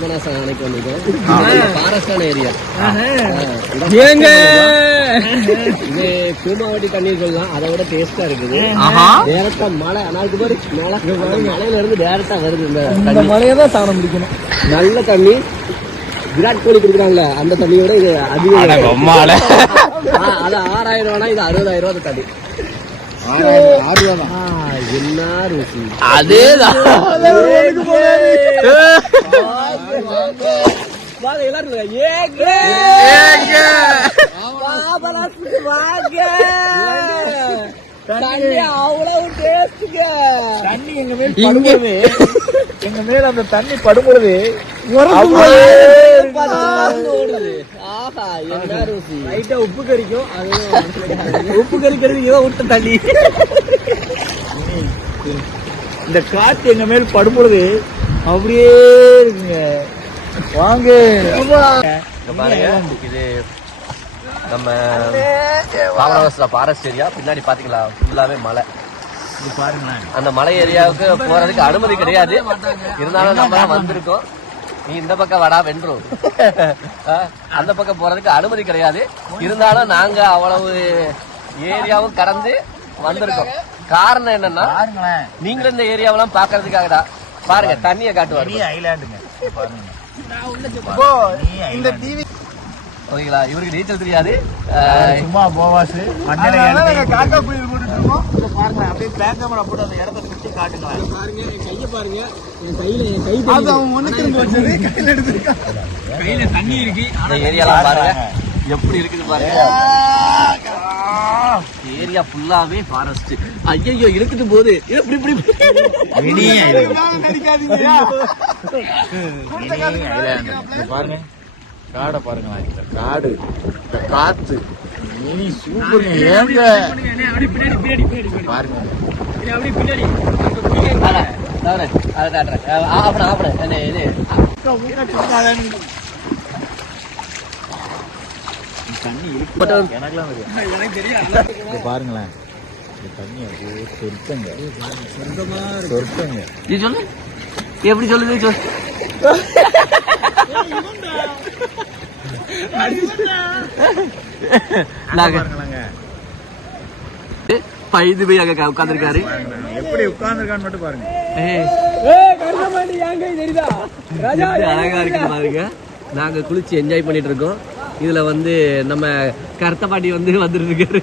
பாபநாசம் அணைக்கு வந்திருக்கோம். ஃபாரஸ்டான ஏரியா. இது கூமாவட்டி தண்ணீர் சொல்லலாம், அதை விட டேஸ்டா இருக்குது. டேரக்டா மழை அனாக்கு பாரு, மலையில இருந்து டேரக்டா வருது. இந்த மழையை தான் சாணம் பிடிக்கணும். நல்ல தண்ணி. விராட் கோலி கொடுக்குறாங்கல்ல அந்த தண்ணியோட இது அதிகம். அது 6000 ரூபாய், இது 60,000 ரூபாய் தண்ணி. என்ன ருசி. அதேதான் அவ்வளவு டேஸ்டுங்க. தண்ணி எங்க மேல படும்போது, எங்க மேல அந்த தண்ணி படும்போது உப்பு கறிக்கும். உப்பு கறிக்கிறது ஏதோ விட்ட தண்ணி. இந்த காத்து எங்க மேல் படும்பொழுது அப்படியே இருக்குங்க. வாங்க இது நம்ம பாபநாசம் ஃபாரஸ்ட் ஏரியா. பின்னாடி பாத்தீங்களா ஃபுல்லாவே மலை. இது பாருங்களேன், அந்த மலை ஏரியாவுக்கு போறதுக்கு அனுமதி கிடையாது. இருந்தாலும் நம்ம வந்திருக்கோம். நீ இந்த பக்கம் வடா வென்றும், அந்த பக்கம் போறதுக்கு அனுமதி கிடையாது. இருந்தாலும் நாங்க அவ்வளவு ஏரியாவும் கடந்து வந்திருக்கோம். காரணம் என்னன்னா, நீங்களும் இந்த ஏரியாவெல்லாம் பாக்குறதுக்காக தான். பாருங்க, தண்ணியை காட்டுவாரு. ஓகேங்களா, இவருக்கு நீச்சல் தெரியாது. சும்மா போவாசு காக்கா புயல் போட்டுட்டு இருக்கோம். பாருங்க, அப்படியே பேக் கேமரா போட்டு அந்த இடத்த சுத்தி காட்டுங்க. பாருங்க, என் கையை பாருங்க. என் கையில என் கை அது அவன் ஒண்ணுக்கு வச்சது கையில எடுத்துருக்கான். கையில தண்ணி இருக்கு. அந்த ஏரியாலாம் பாருங்க எப்படி இருக்குது பாருங்க. ஏரியா ஃபுல்லாவே ஃபாரஸ்ட். ஐயோ இருக்குது போது இப்படி இப்படி நடிக்காதீங்க. பாருங்க காடை பாருங்களா, இந்த காடு, இந்த காத்து, நீ சூப்பருங்க. ஏங்க பாருங்க, பாருங்களேன் தண்ணி சொர்க்கங்க. சொர்க்கங்க எப்படி சொல்லுது? பைது போய் அங்க உட்கார்ந்துருக்காரு. எப்படி உட்கார்ந்துருக்கான்னு மட்டும் பாருங்க. அழகா இருக்கு பாருங்க. நாங்க குளிச்சு என்ஜாய் பண்ணிட்டு இருக்கோம். இதுல வந்து நம்ம கருத்த பாட்டி வந்துட்டு இருக்காரு.